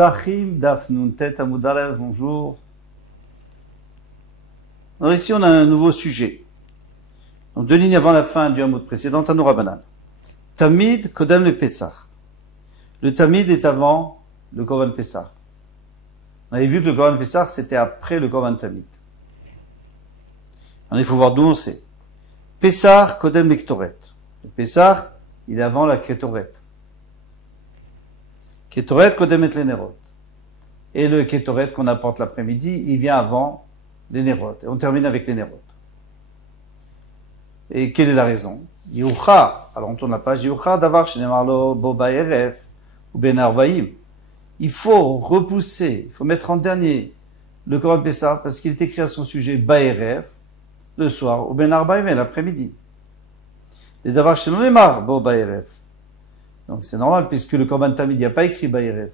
Psachim Daf Nuntet Amud Aleph, bonjour. Alors ici on a un nouveau sujet. Donc 2 lignes avant la fin du Hamoud précédent, Tanu Rabbanan. Tamid Kodem le Pessah. Le Tamid est avant le Korban Pessah. On avait vu que le Korban Pessah c'était après le Korban Tamid. Alors il faut voir d'où on sait. Pessah Kodem le Ketoret. Le Pessah, il est avant la Ketoret. Ketoret Kodem et les Nerot. Et le Ketoret qu'on apporte l'après-midi, il vient avant les Nerot. Et on termine avec les Nerot. Et quelle est la raison? Yucha, alors on tourne la page, Yucha davar shenemarlo bo ba'erev ou ben arbaim. Il faut repousser, il faut mettre en dernier le Korban Pessah parce qu'il est écrit à son sujet ba'erev, le soir, ou ben arbaim, l'après-midi. Et davar shenemar bo ba'erev. Donc c'est normal, puisque le Korban Tamid, il n'y a pas écrit Ba'erev.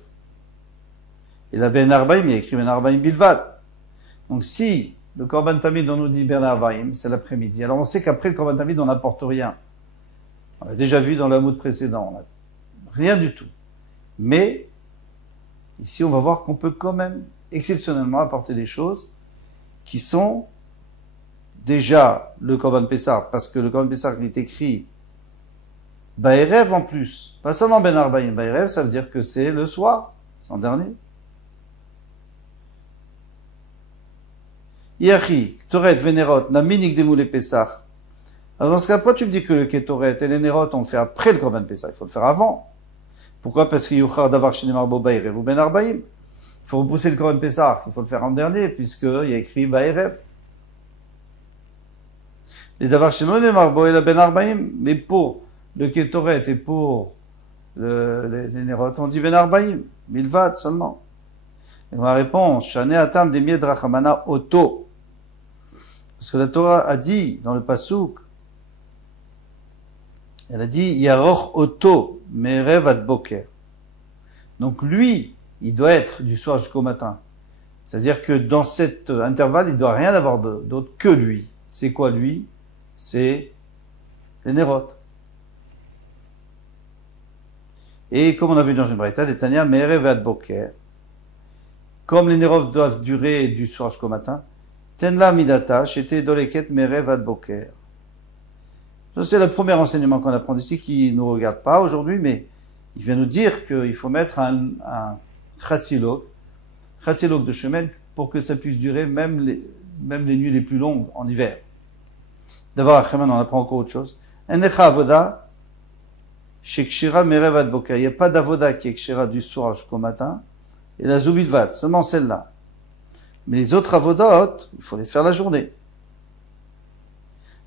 Et la Ben Arbaim, il y a écrit Ben Arbaim Bilvad. Donc si le Korban Tamid, on nous dit Ben Arbaim, c'est l'après-midi. Alors on sait qu'après le Korban Tamid, on n'apporte rien. On a déjà vu dans le Hamoud précédent, on n'a rien du tout. Mais, ici on va voir qu'on peut quand même, exceptionnellement, apporter des choses qui sont déjà le Korban Pessah, parce que le Korban Pessah, il est écrit Ba'erev en plus, pas seulement Ben Arbaim, Ba'erev, ça veut dire que c'est le soir, c'est en dernier. Yachi, Ketoret, Venerot, Naminik Demoule Pessah. Alors dans ce cas, pourquoi tu me dis que le Ketoret et les Nerot, on le fait après le Korban Pessah? Il faut le faire avant. Pourquoi? Parce qu'il y a d'avoir chez Nemarbo Ba'erev ou Ben Arbaim. Il faut repousser le Korban Pessah, il faut le faire en dernier, puisqu'il y a écrit Ba'erev. Les d'avoir chez Nemarbo et la Ben Arbaim, mais pour le Ketoret et pour les Nerot, on dit Ben Arbaim, Milvad seulement. Et ma réponse, Shane Atam Demied Rachamana Oto. Parce que la Torah a dit dans le Pasuk, elle a dit Yaroch Oto Merev ad Boker. Donc lui, il doit être du soir jusqu'au matin. C'est-à-dire que dans cet intervalle, il ne doit rien avoir d'autre que lui. C'est quoi lui? C'est les Nerot. Et comme on a vu dans une braïta, des Tanya, Merev ad Boker. Comme les Nerov doivent durer du soir jusqu'au matin, Tenla Midata, Shete Doleket Merev ad Boker. Ça, c'est le premier enseignement qu'on apprend ici, qui ne nous regarde pas aujourd'hui, mais il vient nous dire qu'il faut mettre un Chatzilok de chemin pour que ça puisse durer même les nuits les plus longues en hiver. D'abord, après, on apprend encore autre chose. Enecha Avoda, Shekshira Merev ad Boker. Il n'y a pas d'avoda qui est kshira du soir jusqu'au matin. Et la Zubidvat, seulement celle-là. Mais les autres avodot, il faut les faire la journée.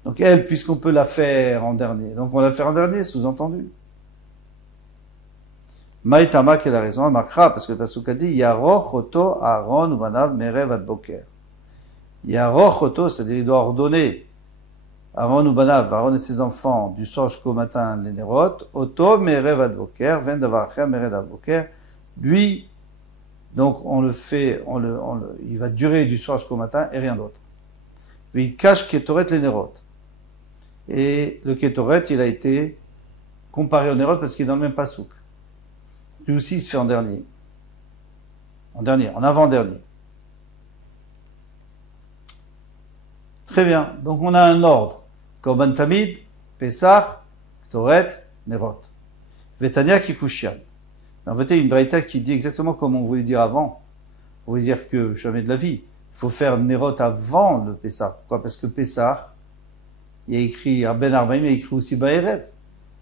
Donc elle, puisqu'on peut la faire en dernier, donc on la fait en dernier, sous-entendu. Maïtama, qui a la raison, Makra, parce que le Pasuk a dit, Yaroch Oto Aaron Ubanav Merev ad Boker. Yaroch Oto, c'est-à-dire il doit ordonner Aaron Ubanav, Aaron et ses enfants, du soir jusqu'au matin, les Nerot, Oto Merev ad Boker, Ven Davarcher Merev ad Boker. Lui, donc on le fait, il va durer du soir jusqu'au matin et rien d'autre. Il cache Ketoret les Nerot. Et le Ketoret, il a été comparé au Nerot parce qu'il est dans le même pasouk. Lui aussi, il se fait en dernier. En avant-dernier. Très bien. Donc on a un ordre. Korban Tamid, Pesach, Ketoret, Nerot. Vetania Kikushian. En fait, il y a une braïta qui dit exactement comme on voulait dire avant. On voulait dire que jamais de la vie. Il faut faire Nerot avant le Pessah. Pourquoi? Parce que Pessah, il y a écrit Ben Arbaim, il y a écrit aussi Ba'erev.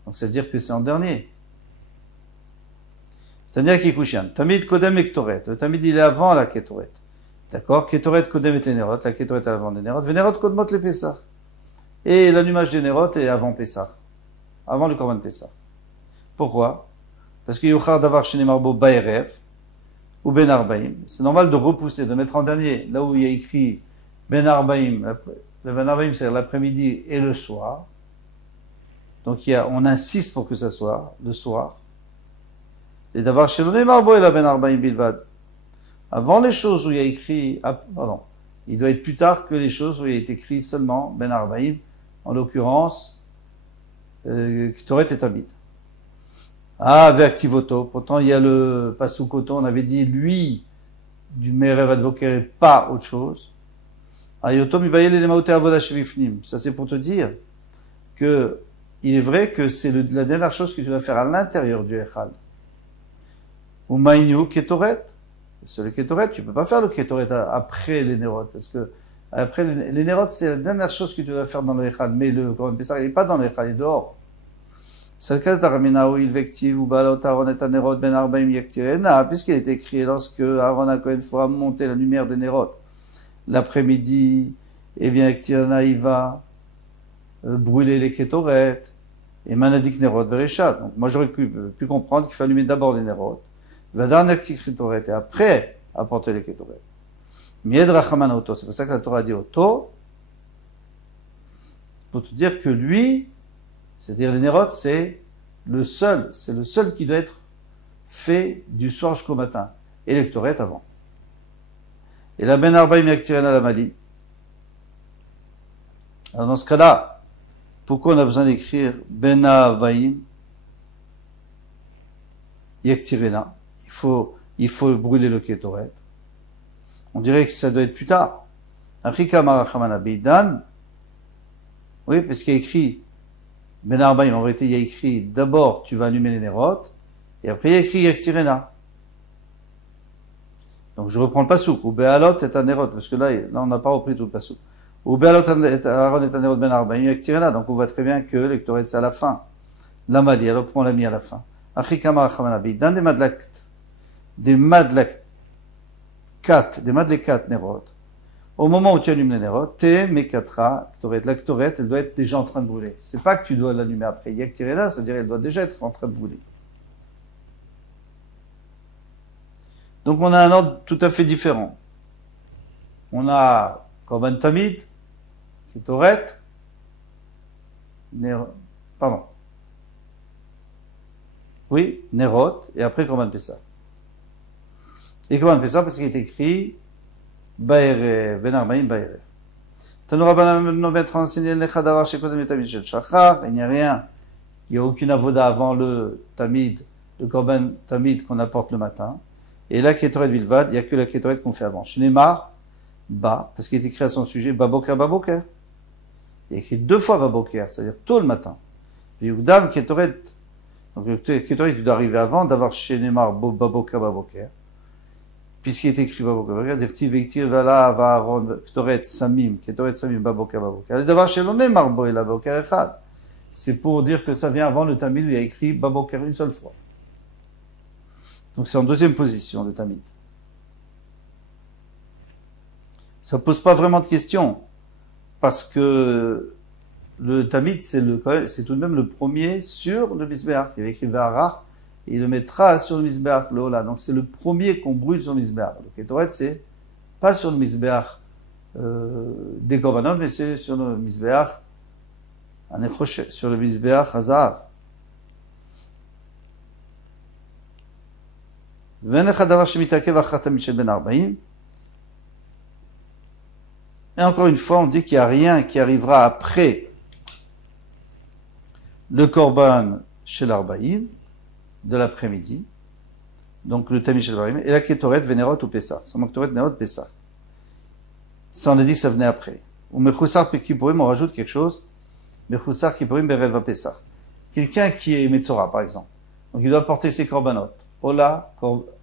Donc ça veut dire que c'est en dernier. C'est-à-dire Kikushian. Tamid Kodem et Ketoret. Le Tamid, il est avant la Ketoret. D'accord? Ketoret Kodem et les Nerot. La Ketoret est avant les Nerot. Venerot Kodmot les Pessah. Et l'allumage des Nerot est avant Pessah. Avant le Korban Pessah. Pourquoi? Parce que Yochar Davar Shenemarbo Ba'erev ou Ben Arbaim, c'est normal de repousser, de mettre en dernier, là où il y a écrit Ben Arbaim, le Ben Arbaim c'est l'après-midi et le soir. Donc on insiste pour que ça soit le soir. Et Davar Shenemarbo et la Ben Arbaim Bilvad. Avant les choses où il y a écrit, il doit être plus tard que les choses où il y a écrit seulement Ben Arbaim, en l'occurrence, Ketoret et Tamid. Ah, vertivoto. Pourtant, il y a le pasukoto, on avait dit, lui, du merev ad boker et pas autre chose. Ayotom ibayel et lemaote avoda shevifnim. Ça, c'est pour te dire que il est vrai que c'est la dernière chose que tu dois faire à l'intérieur du Echal. Ou maïniou ketoret. C'est le ketoret. Tu peux pas faire le ketoret après les nérotes. Parce que après les nérotes, c'est la dernière chose que tu dois faire dans le Echal. Mais le Korban Pessah, il n'est pas dans le Echal, il est dehors. C'est le cas de Taramina où il vective ou balot Aaron et Nerot ben Arbaim yaktirena, puisqu'il est écrit lorsque Aaron a Kohen fera monter la lumière des nérotes l'après-midi, eh bien yaktirena il va brûler les kétoret et manadik nerot bereshat. Donc moi j'aurais pu comprendre qu'il faut allumer d'abord les nérotes, va dar yaktik kétoret et après apporter les kétoret. Mied rachaman auto, c'est pour ça que la Torah dit auto, pour te dire que lui, c'est-à-dire les nérotes, c'est le seul qui doit être fait du soir jusqu'au matin. Et l'électoret avant. Et la ben arbaim yaktirena la mali. Alors dans ce cas-là, pourquoi on a besoin d'écrire ben arbaim yaktirena? Il faut brûler le kétoret. On dirait que ça doit être plus tard. Afrika marachamana beidan. Oui, parce qu'il y a écrit Ben Arbaim, en vérité, il y a écrit d'abord tu vas allumer les nérotes, et après il y a écrit Yaktirena. Donc je reprends le pasouk. Ou Be'alot est un nérot, parce que là on n'a pas repris tout le pasouk. Ou Be'alot Aaron est un nérot Ben Arbaim, Yaktirena. Donc on voit très bien que l'électorat c'est à la fin. La mali, alors on l'a mis à la fin. Achikama Rachamanabi, dans des madlakat nérot. Au moment où tu allumes les nérotes, t'es mekatra, la ktoret, elle doit être déjà en train de brûler. C'est pas que tu dois l'allumer après. Yaktirena, c'est-à-dire elle doit déjà être en train de brûler. Donc on a un ordre tout à fait différent. On a Korban Tamid, Ketoret, pardon. Oui, Nerot, et après Korban Pessah. Et Korban Pessah parce qu'il est écrit Baerev, Ben Arbaim Baerev. Tanura Banam être enseigné le Chadavar chez Kodem et Tamid Shel Shachar. Il n'y a rien. Il n'y a aucune avoda avant le Tamid, le Korban Tamid qu'on apporte le matin. Et la Ketoret Bilvad, il n'y a que la Ketoret qu'on fait avant. Shneimar, Ba, parce qu'il est écrit à son sujet, Baboker, Baboker. Il est écrit 2 fois Baboker, c'est-à-dire tôt le matin. Puis Yugdam, Ketoret. Donc le Ketoret, il doit arriver avant d'avoir Shneimar, Baboker, Baboker. Puisqu'il est écrit Baboker, Baboker, Dirti, Vektir, Vala, Avaron, Ketoret, Samim, Baboker, Baboker. D'avoir chez l'Onemar, Bo, et la Baboker Echad. C'est pour dire que ça vient avant le Tamid où il y a écrit Baboker une seule fois. Donc c'est en deuxième position, le Tamid. Ça pose pas vraiment de questions, parce que le Tamid, c'est tout de même le premier sur le Misbéach. Il y avait écrit Ve'arach, et il le mettra sur le Misbéach, le Ola. Donc c'est le premier qu'on brûle sur le Misbéach. Le Ketoret, c'est pas sur le Misbéach des Korbanot, mais c'est sur le Misbéach sur le Misbéach Hazav. Et encore une fois, on dit qu'il n'y a rien qui arrivera après le Korban chez l'Arbaïm de l'après-midi, donc le Tamid chez l'Arbaïm, et la Ketoret, Vénérot ou Pessah. C'est Ketoret, Vénérot, Pessah. Ça, on a dit que ça venait après. Ou Mechoussar Kipurim, on rajoute quelque chose. Mechoussar Kipurim, Bereva Pessah. Quelqu'un qui est Metzora, par exemple. Donc il doit porter ses korbanot. Ola,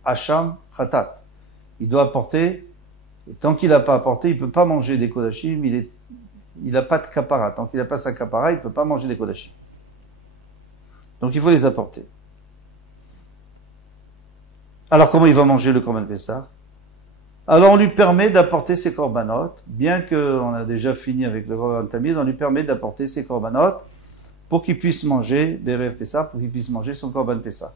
Hacham, Khatat. Il doit apporter, et tant qu'il n'a pas apporté, il ne peut pas manger des kodashim, il n'a pas de kapara. Tant qu'il n'a pas sa kapara, il ne peut pas manger des kodashim. Donc il faut les apporter. Alors comment il va manger le korban Pessah? Alors on lui permet d'apporter ses korbanot, bien qu'on a déjà fini avec le korban Tamid, on lui permet d'apporter ses korbanot pour qu'il puisse manger Berev Pessah, pour qu'il puisse manger son korban Pessah.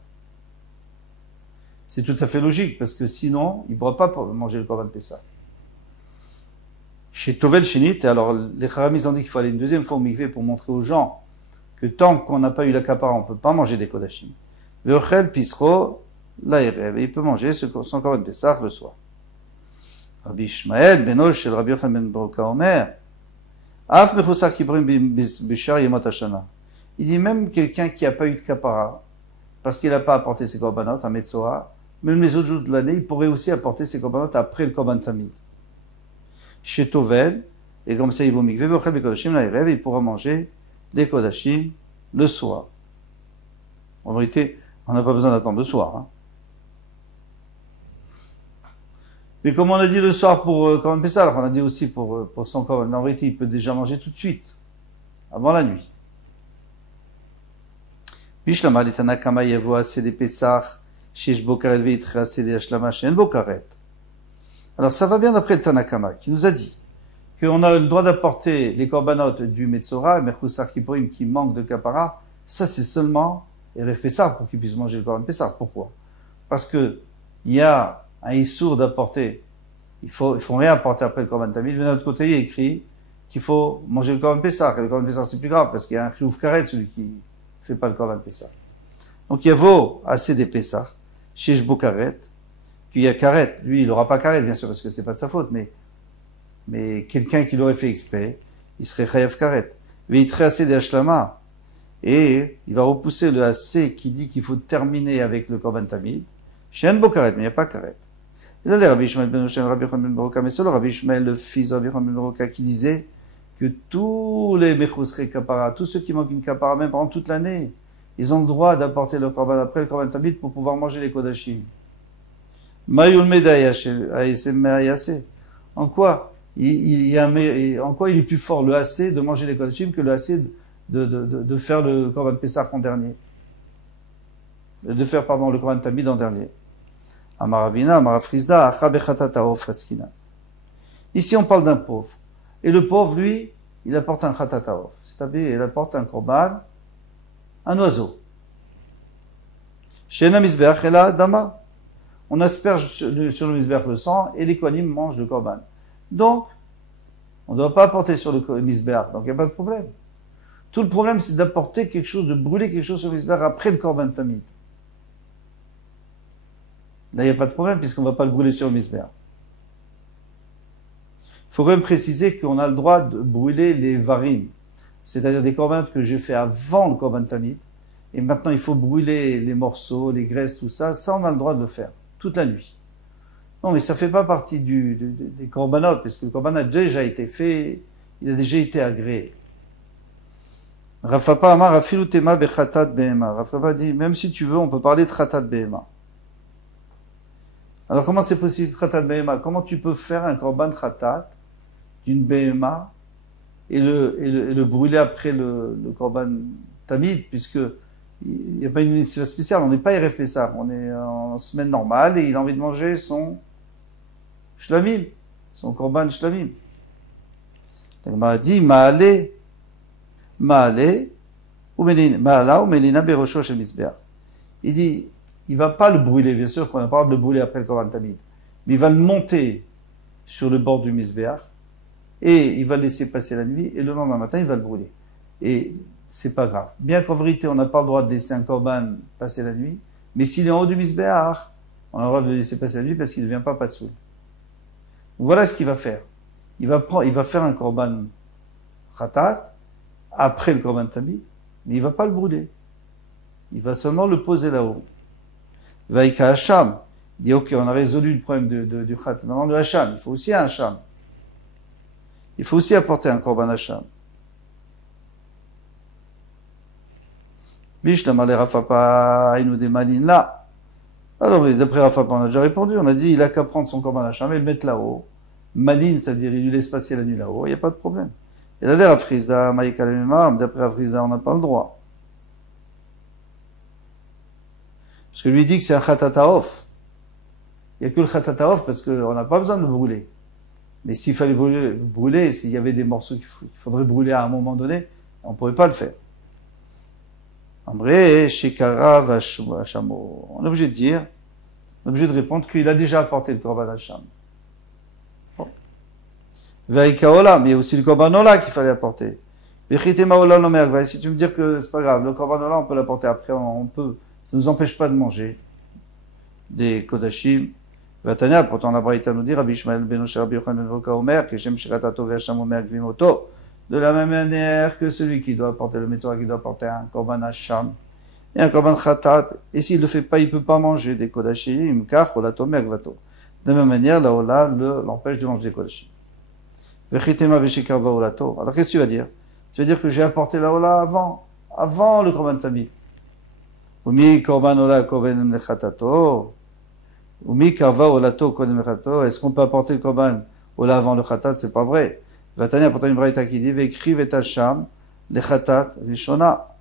C'est tout à fait logique, parce que sinon, il ne pourra pas manger le Korban Pessah. Chez Tovel Shinit, alors les Charamis ont dit qu'il faut aller une deuxième fois au mikvé pour montrer aux gens que tant qu'on n'a pas eu la kapara, on ne peut pas manger des kodashim. Ve'ochel pisro l'aerev, et il peut manger son Korban Pessah le soir. Rabbi Ishmael, Benosh, shel Rabbi Yochanan ben Broka Omer, Af mechusar kibrim bishar yemot hashana. Il dit même quelqu'un qui n'a pas eu de kapara, parce qu'il n'a pas apporté ses korbanot à Metzora, même les autres jours de l'année, il pourrait aussi apporter ses korbanot après le korban tamid. Chez Tovel, et comme ça il va au mikveh, et il pourra manger les kodashim le soir. En vérité, on n'a pas besoin d'attendre le soir. Hein. Mais comme on a dit le soir pour Korban Pessah, alors on a dit aussi pour son Korban, mais en vérité, il peut déjà manger tout de suite, avant la nuit. Bishlama li Tanakama yavo assez des Pessah, shish bokaret veitra assez des Ashlama shen bokaret. Alors ça va bien d'après le Tanakama, qui nous a dit qu'on a le droit d'apporter les korbanot du Metzora, et Merchusar Kippurim qui manque de kapara, ça c'est seulement Erev Pessah pour qu'ils puissent manger le Korban Pessah. Pourquoi? Parce que il y a un issour d'apporter, il faut rien apporter après le Korban Tamid, mais de notre côté il est écrit qu'il faut manger le Korban Pessah, et le Korban Pessah c'est plus grave, parce qu'il y a un Chiyuv Karet, celui qui fait pas le Korban Pessah. Donc il y a vaut assez des Pessah, Shish Bokaret, qu'il y a Karet, lui il aura pas Karet bien sûr, parce que c'est pas de sa faute, mais quelqu'un qui l'aurait fait exprès, il serait Chayav Karet. Mais il serait assez des Ashlama, et il va repousser le assez qui dit qu'il faut terminer avec le Korban Tamid, Shen Bokaret, mais il n'y a pas Karet. Et là, les Rabbi Ishmael ben Hoshen, Rabbi Yochanan ben Beroka, mais c'est le Rabbi Ishmael, le fils de Rabbi Yochanan ben Beroka, qui disait que tous les Mechusrei Kapara, tous ceux qui manquent une Kapara, même pendant toute l'année, ils ont le droit d'apporter le Korban après le Korban Tamid pour pouvoir manger les Kodashim. Mayul Medayase. En quoi en quoi il est plus fort le assez de manger les Kodashim que le assez de faire le Korban Pessah en dernier? De faire, pardon, le Korban Tamid en dernier. Amaravina, Amarafrizda, Achabechatataof Fraskina. Ici, on parle d'un pauvre. Et le pauvre, lui, il apporte un Chatataof. C'est-à-dire, il apporte un Korban, un oiseau. Shena Mizbeach et la Dama. On asperge sur le Mizbeach le sang et les Kohanim mangent le Korban. Donc, on ne doit pas apporter sur le Mizbeach. Donc, il n'y a pas de problème. Tout le problème, c'est d'apporter quelque chose, de brûler quelque chose sur le Mizbeach après le Korban Tamid. Là, il n'y a pas de problème, puisqu'on ne va pas le brûler sur le Mizbeach. Il faut quand même préciser qu'on a le droit de brûler les varim, c'est-à-dire des korban que j'ai fait avant le Korban Tamid, et maintenant il faut brûler les morceaux, les graisses, tout ça, ça on a le droit de le faire, toute la nuit. Non, mais ça fait pas partie des korbanot, parce que le korban a déjà été fait, il a déjà été agréé. Rafapa Amar Afilutema Bechatat Behema. Rafapa dit, même si tu veux, on peut parler de Chatat Behema. Alors comment c'est possible, Chatat Behema? Comment tu peux faire un korban Chatat d'une Behema et le brûler après le korban Tamid, puisque il n'y a pas une initiative spéciale, on n'est pas Erev Pessah, on est en semaine normale et il a envie de manger son shlamim, son korban shlamim. Il m'a dit, Ma'ale, ou Melina Berosho Shel Mizbeach. Il dit, il va pas le brûler, bien sûr qu'on n'a pas le droit de le brûler après le korban Tamid, mais il va le monter sur le bord du Mizbeach, et il va le laisser passer la nuit, et le lendemain matin, il va le brûler. Et c'est pas grave. Bien qu'en vérité, on n'a pas le droit de laisser un korban passer la nuit, mais s'il est en haut du Mizbeach, on a le droit de le laisser passer la nuit parce qu'il ne devient pas pasoul. Voilà ce qu'il va faire. Il va faire un korban khatat, après le korban tamid, mais il va pas le brûler. Il va seulement le poser là-haut. Vaïka Hacham. Il dit, ok, on a résolu le problème du khatat. Maintenant, le Hacham. Il faut aussi un Hacham. Il faut aussi apporter un korban Hacham. Bishlama le Rafapa, Aïnou des Malines là. Alors, d'après Rafapa, on a déjà répondu. On a dit, il a qu'à prendre son korban Hacham et le mettre là-haut. Maline, ça veut dire, il lui laisse passer la nuit là-haut. Il n'y a pas de problème. Et là, l'air Afrizda, Maïka le Memam, d'après Afrizda, on n'a pas le droit. Parce que lui dit que c'est un khatataof. Il n'y a que le khatataof parce qu'on n'a pas besoin de le brûler. Mais s'il fallait brûler, s'il y avait des morceaux qu'il faudrait brûler à un moment donné, on ne pourrait pas le faire. En vrai, Shekara Vachamo. On est obligé de dire, on est obligé de répondre qu'il a déjà apporté le korban Hacham. Bon. Vaïkaola, mais il y a aussi le korban Ola qu'il fallait apporter. Bechitema Ola Nomerg. Si tu me dis que c'est pas grave, le korban Ola, on peut l'apporter après, on peut. Ça ne nous empêche pas de manger des kodashim. Vatania, pourtant la Braïta nous dit, Rabbi Ishmael ben Rabbi Yochanan ben Beroka Omer, que Shem Shiratato ve'Hacham Omer Gvimoto. De la même manière que celui qui doit apporter le Metzora, qui doit apporter un korban Hacham, et un korban khatat. Et s'il le fait pas, il peut pas manger des kodashim, car olato mervato. De la même manière, la ola l'empêche de manger des kodashim. Vechitema veshikarva olato. Alors qu'est-ce que tu vas dire? Tu vas dire que j'ai apporté la ola avant le korban tamid. Umi korban ola korban lechatato. Umi karva olato korban lechatato. Est-ce qu'on peut apporter le korban ola avant le khatat? C'est pas vrai. Vatani apporte une braïta qui dit vekriv et hasham lechatat rishona.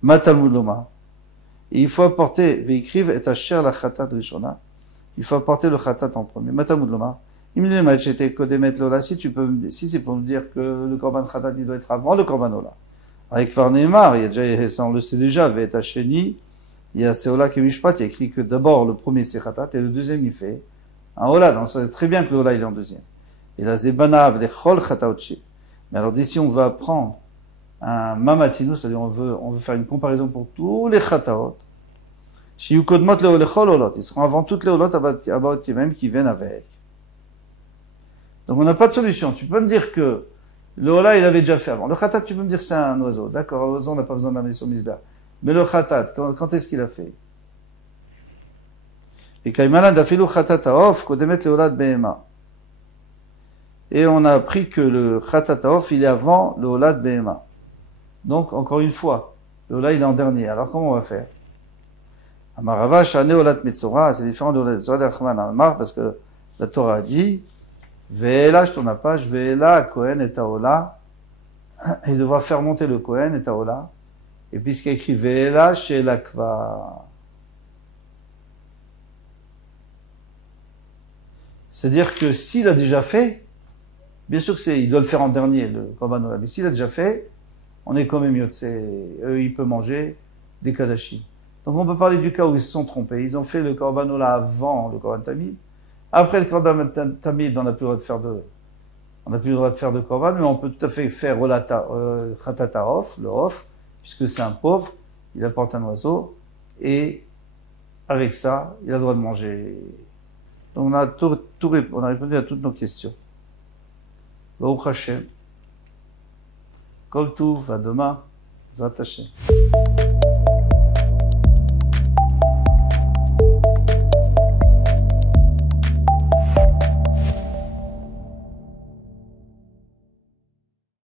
Matalmud loma. Il faut apporter vekriv et hasher la khatat rishona. Il faut apporter le khatat en premier. Matalmud loma. Si c'est pour me dire que le korban khatat il doit être avant le korban ola. Avec Farnemar, il y a déjà, on le sait déjà, Vet Hasheni, il y a Seola Kemishpat, il y a écrit que d'abord le premier c'est khatat et le deuxième il fait un ola. Donc on sait très bien que le ola il est en deuxième. Et la zebanav les chol khataotchi. Mais alors d'ici on va prendre un mamatinu, c'est-à-dire on veut faire une comparaison pour tous les khataot. Shiyukodmot le chol olot, ils seront avant toutes les olot abat même qui viennent avec. Donc on n'a pas de solution. Tu peux me dire que le hola il avait déjà fait avant. Le khatat, tu peux me dire c'est un oiseau. D'accord, l'oiseau on n'a pas besoin d'amener sur misber. Mais le khatat, quand est-ce qu'il a fait? Et kaimalan dafilu khatat haof kodemet le hola de behema. Et on a appris que le khatat haof il est avant le hola de behema. Donc encore une fois, le hola il est en dernier. Alors comment on va faire? Amarava shane holat metzora, c'est différent de holat metzora d'Achman Amar parce que la Torah a dit Ve'ela, je tourne la page, Ve'ela, Kohen et Taola. Il devra faire monter le Kohen et Taola. Et puisqu'il y a écrit Ve'ela, chez l'Akva. C'est-à-dire que s'il a déjà fait, bien sûr que il doit le faire en dernier, le Korban Ola. Mais s'il a déjà fait, on est quand même yotse. Eux, il peut manger des Kadashim. Donc on peut parler du cas où ils se sont trompés. Ils ont fait le Korban Ola avant le Korban Tamid. Après le korban tamid, on n'a plus le droit de faire de korban, mais on peut tout à fait faire khatata off, le off, puisque c'est un pauvre, il apporte un oiseau, et avec ça, il a le droit de manger. Donc on a répondu à toutes nos questions. Baruch Hashem. Kol Tuv, à demain. Zat Hashem.